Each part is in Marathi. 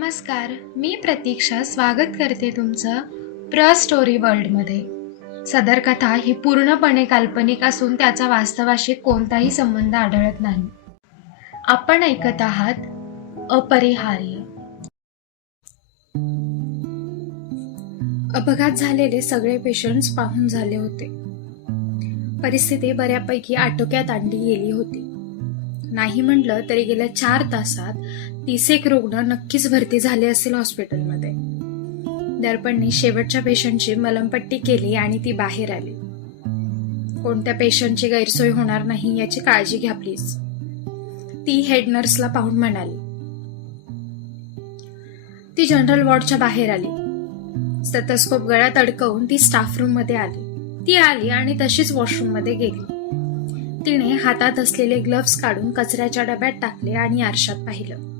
नमस्कार मी प्रतीक्षा स्वागत करते तुमचं प्र स्टोरी वर्ल्डमध्ये. सदर कथा ही पूर्णपणे काल्पनिक असून त्याचा वास्तवाशी कोणताही संबंध आढळत नाही. आपण ऐकत आहात अपरिहार्य. अपघात झालेले सगळे पेशंट्स पाहून झाले होते. परिस्थिती बऱ्यापैकी आटोक्यात आणली गेली होती. नाही म्हटलं तरी गेल्या चार तासात तीस एक रुग्ण नक्कीच भरती झाले असेल हॉस्पिटलमध्ये. दर्पणने शेवटच्या पेशंटची मलमपट्टी केली आणि ती बाहेर आली. कोणत्या पेशंटची गैरसोय होणार नाही याची काळजी घ्या प्लीज ती हेड नर्सला पाहून म्हणाली. ती जनरल वॉर्डच्या बाहेर आली. स्टेथोस्कोप गळ्यात अडकवून ती स्टाफ रूममध्ये आली. ती आली आणि तशीच वॉशरूममध्ये गेली. तिने हातात असलेले ग्लव्स काढून कचऱ्याच्या डब्यात टाकले आणि आरशात पाहिलं.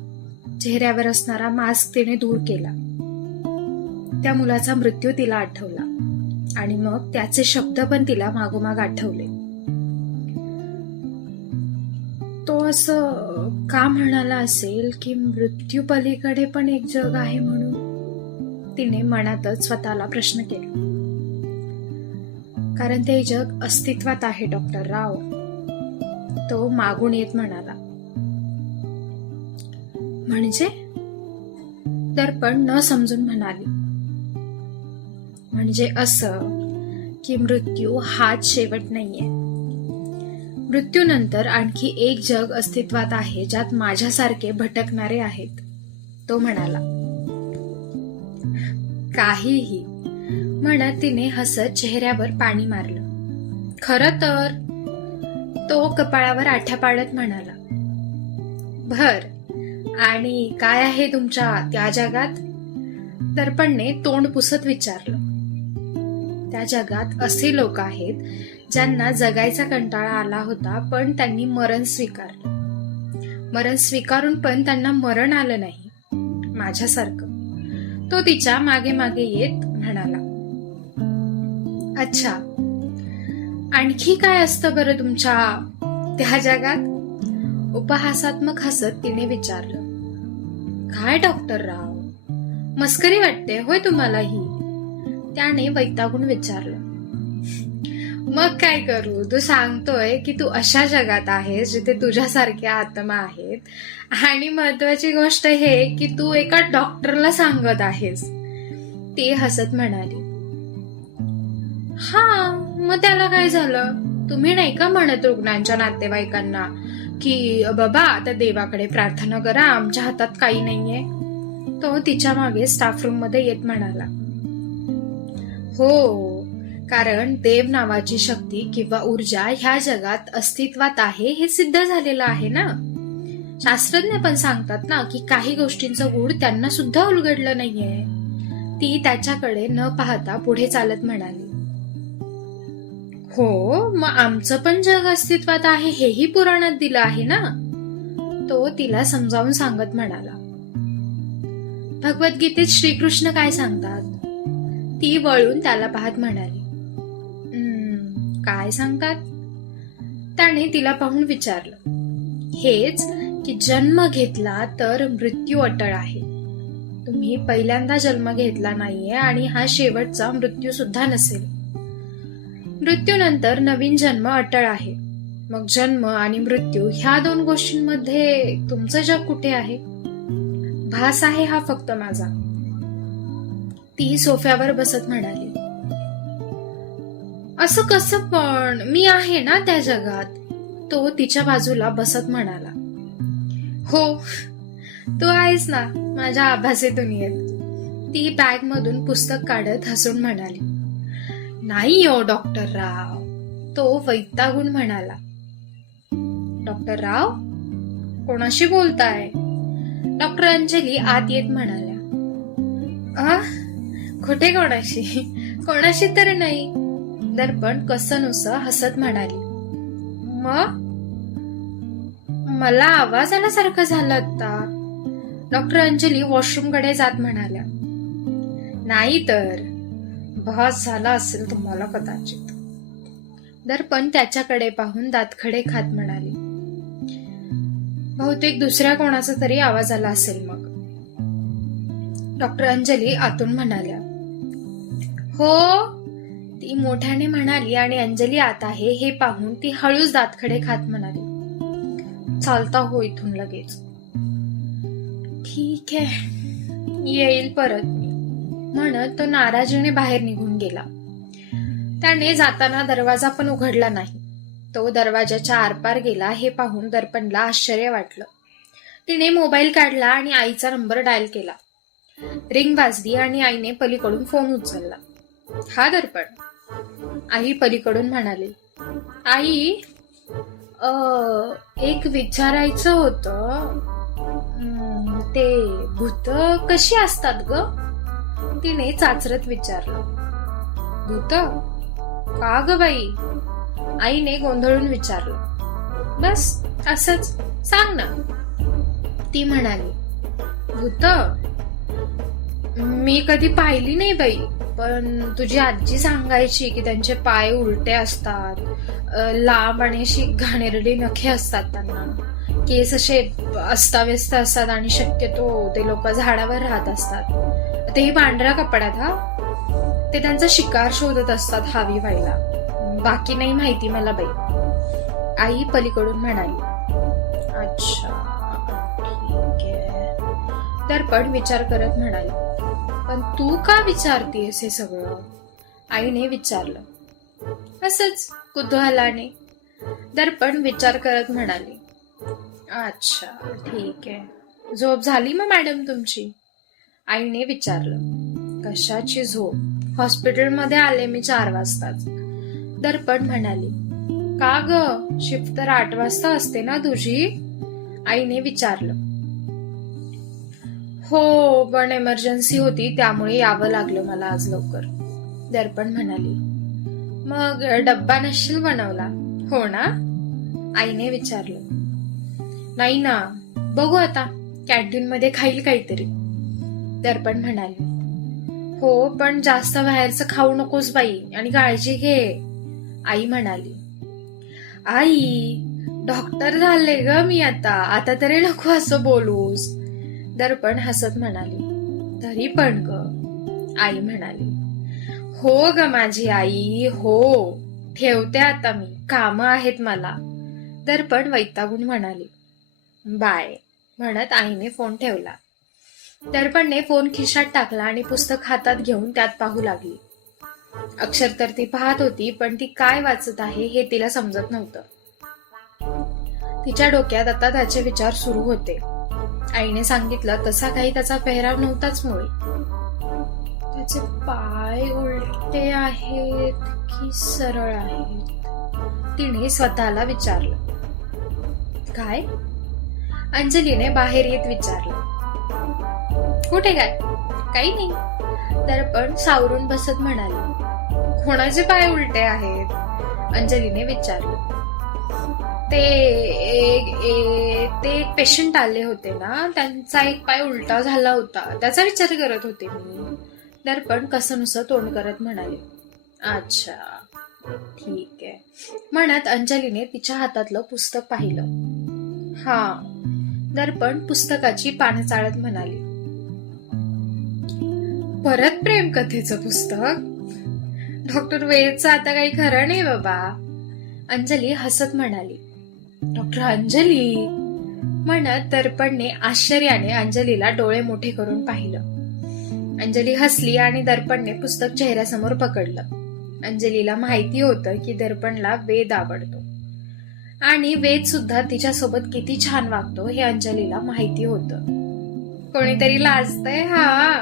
चेहऱ्यावर असणारा मास्क तिने दूर केला. त्या मुलाचा मृत्यू तिला आठवला. आणि मग त्याचे शब्द पण तिला मागोमाग आठवले. तो असं का म्हणाला असेल की मृत्यू पलीकडे पण एक जग आहे म्हणून? तिने मनातच स्वतःला प्रश्न केला. कारण ते जग अस्तित्वात आहे डॉक्टर राव. तो मागून येत म्हणाला. म्हणजे दर्पण न समजून म्हणाली. म्हणजे असं की मृत्यू हाच शेवट नाहीये. मृत्यूनंतर आणखी एक जग अस्तित्वात आहे ज्यात माझ्यासारखे भटकणारे आहेत तो म्हणाला. काहीही म्हणत तिने हसत चेहऱ्यावर पाणी मारलं. खर तर तो कपाळावर आठ्या पाडत म्हणाला भर आणि काय आहे तुमच्या त्या जगात? दर्पणने तोंड पुसत विचारलं. त्या जगात असे लोक आहेत ज्यांना जगायचा कंटाळा आला होता पण त्यांनी मरण स्वीकारलं. मरण स्वीकारून पण त्यांना मरण आलं नाही माझ्यासारखं. तो तिच्यामागे मागे येत म्हणाला अच्छा आणखी काय असतं बरं तुमच्या त्या जगात? उपहासात्मक हसत तिने विचारलं काय डॉक्टर राव? मस्करी वाटते होय तुम्हाला ही त्याने वैतागून विचारलं मग काय करू? तू सांगतोय की तू अशा जगात आहेस जिथे तुझ्यासारख्या आत्मा आहेत आणि महत्वाची गोष्ट हे की तू एका डॉक्टरला सांगत आहेस. ती हसत म्हणाली हा मग त्याला काय झालं? तुम्ही नाही का म्हणत रुग्णांच्या नातेवाईकांना की बाबा आता देवाकडे प्रार्थना करा आमच्या हातात काही नाहीये. तो तिच्यामागे स्टाफ रूममध्ये येत म्हणाला. हो कारण देव नावाची शक्ती किंवा ऊर्जा ह्या जगात अस्तित्वात आहे हे सिद्ध झालेलं आहे ना? शास्त्रज्ञ पण सांगतात ना की काही गोष्टींचं गुढ त्यांना सुद्धा उलगडलं नाहीये. ती त्याच्याकडे न पाहता पुढे चालत म्हणाली. हो मग आमचं पण जग अस्तित्वात आहे हेही पुराणात दिलं आहे ना? तो तिला समजावून सांगत म्हणाला. भगवद्गीतेत श्रीकृष्ण काय सांगतात? ती वळून त्याला पाहत म्हणाली. काय सांगतात? त्याने तिला पाहून विचारलं. हेच की जन्म घेतला तर मृत्यू अटळ आहे. तुम्ही पहिल्यांदा जन्म घेतला नाहीये आणि हा शेवटचा मृत्यू सुद्धा नसेल. मृत्यूनंतर नवीन जन्म अटळ आहे. मग जन्म आणि मृत्यू ह्या दोन गोष्टींमध्ये तुमचं जग कुठे आहे? भास आहे हा फक्त माझा. ती सोफ्यावर बसत म्हणाली. असं कसं पण मी आहे ना त्या जगात? तो तिच्या बाजूला बसत म्हणाला. हो तू आहेस ना माझ्या आभासेतून दुनियेत. ती बॅग मधून पुस्तक काढत हसून म्हणाली. नाही हो डॉक्टर राव. तो वैतागून म्हणाला डॉक्टर राव कोणाशी बोलताय? डॉक्टर अंजली आत येत म्हणाल्या आ कुठे कोणाशी? कोणाशी तर नाही. दर्पण कसनुस हसत म्हणाली मग? मला आवाज आल्यासारखं झालं आता डॉक्टर अंजली वॉशरूमकडे जात म्हणाल्या नाही तर. भास झाला असेल तुम्हाला कदाचित. दर्पण त्याच्याकडे पाहून दातखडे खात म्हणाली. बहुतेक दुसऱ्या कोणाचा तरी आवाज आला असेल मग. डॉक्टर अंजली आतून म्हणाल्या हो ती मोठ्याने म्हणाली आणि अंजली आत आहे हे पाहून ती हळूच दातखडे खात म्हणाली चालता हो इथून लगेच. ठीक आहे येईल परत मी. म्हणत तो नाराजीने बाहेर निघून गेला. त्याने जाताना दरवाजा पण उघडला नाही. तो दरवाजाच्या आरपार गेला हे पाहून दर्पणला आश्चर्य वाटलं. तिने मोबाईल काढला आणि आईचा नंबर डायल केला. रिंग वाजली आणि आईने पलीकडून फोन उचलला. हा दर्पण. आई पलीकडून म्हणाली. आई अ, एक विचारायचं होतं. ते भूत कशी असतात ग? तिने चाचरत विचारलं. भूत का ग बाई? आईने गोंधळून विचारलं. बस असंच. सांग ना. ती म्हणाली भूत मी कधी पाहिली नाही बाई पण तुझी आजी सांगायची की त्यांचे पाय उलटे असतात लांब आणि अशी घाणेरडी नखे असतात त्यांना. केस असे अस्ताव्यस्त असतात आणि शक्यतो ते लोक झाडावर राहत असतात. तेही पांढऱ्या कपड्यात हा. ते त्यांचा शिकार शोधत असतात हावी व्हायला. बाकी नाही माहिती मला बाई. आई पलीकडून म्हणाली. अच्छा ठीक आहे. दर्पण विचार करत म्हणाली. पण तू का विचारतीयस हे सगळं? आईने विचारलं. असंच कुतूहलाने. दर्पण विचार करत म्हणाली. अच्छा ठीक आहे. झोप झाली मग मॅडम तुमची? आईने विचारलं कशाची झोप? हॉस्पिटलमध्ये आले मी चार वाजताच. दर्पण म्हणाली का ग? शिफ्ट तर आठ वाजता असते ना तुझी? आईने विचारलं हो पण एमर्जन्सी होती त्यामुळे यावं लागलं मला आज लवकर. दर्पण म्हणाली मग डब्बा नशील बनवला? हो ना? आईने विचारलं नाही ना. बघू आता. कॅन्टीन मध्ये खाईल काहीतरी. दर्पण म्हणाली. हो पण जास्त बाहेरचं खाऊ नकोस बाई आणि काळजी घे आई म्हणाली. आई डॉक्टर झाले ग मी आता आता तरी नको असं बोलूस दर्पण हसत म्हणाली. तरी पण ग आई म्हणाली. हो ग माझी आई हो ठेवते आता मी काम आहेत मला दर्पण वैतागून म्हणाली. बाय म्हणत आईने फोन ठेवला. दर्पणने फोन खिशात टाकला आणि पुस्तक हातात घेऊन त्यात पाहू लागली. अक्षर तर ती पाहत होती पण ती काय वाचत आहे हे तिला समजत नव्हतं. तिच्या डोक्यात आता त्याचे विचार सुरू होते. आईने सांगितलं तसा काही त्याचा पेहराव नव्हताच मुळे. त्याचे पाय उलटे आहेत की सरळ आहेत? तिने स्वतःला विचारलं. काय? अंजलीने बाहेर येत विचारलं. कुठे काय? काही नाही. दर्पण सावरून बसत म्हणाले कोणाचे पाय उलटे आहेत? अंजलीने विचारलं. ते एक ए- ते एक पेशंट आले होते ना? त्यांचा एक पाय उलटा झाला होता. त्याचा विचार करत होते मी. दर्पण कसं नुसतं तोंड करत म्हणाले अच्छा ठीक आहे. म्हणत अंजलीने तिच्या हातातलं पुस्तक पाहिलं. हा. दर्पण पुस्तकाची पानं चाळत म्हणाली परत प्रेम कथेचं पुस्तक. डॉक्टर वेदचं आता काही खरं नाही बाबा. अंजली हसत म्हणाली. डॉक्टर अंजली? म्हणत दर्पणने आश्चर्याने अंजलीला डोळे मोठे करून पाहिलं. अंजली हसली आणि दर्पणने पुस्तक चेहऱ्यासमोर पकडलं. अंजलीला माहिती होतं की दर्पणला वेद आवडतो. आणि वेद सुद्धा तिच्यासोबत किती छान वागतो हे अंजलीला माहिती होतं. कोणीतरी लाजतंय हा?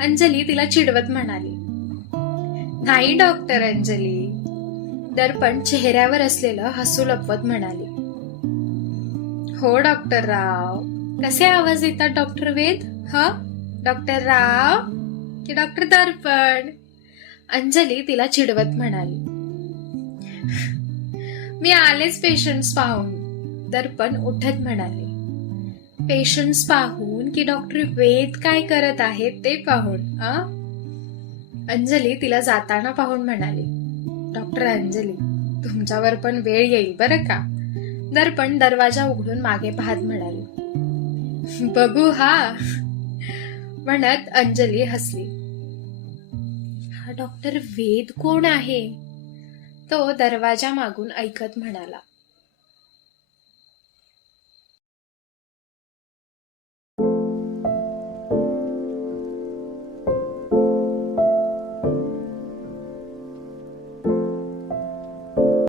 अंजली तिला चिडवत म्हणाली नाही डॉक्टर अंजली. दर्पण चेहऱ्यावर असलेलं हसू लपवत म्हणाली हो डॉक्टर राव. कसे आवाज येतात डॉक्टर वेद? ह डॉक्टर राव की डॉक्टर दर्पण. अंजली तिला चिडवत म्हणाली मी आलेच पेशंट्स पाहून. दर्पण उठत म्हणाले पेशंट्स पाहून की डॉक्टर वेद काय करत आहेत ते पाहून आ? अंजली तिला जाताना पाहून म्हणाली डॉक्टर अंजली तुमच्यावर पण वेळ येईल बरं का? दर्पण दरवाजा उघडून मागे पाहत म्हणाली बघू हा. म्हणत अंजली हसली. हा डॉक्टर वेद कोण आहे? तो दरवाजा मागून ऐकत म्हणाला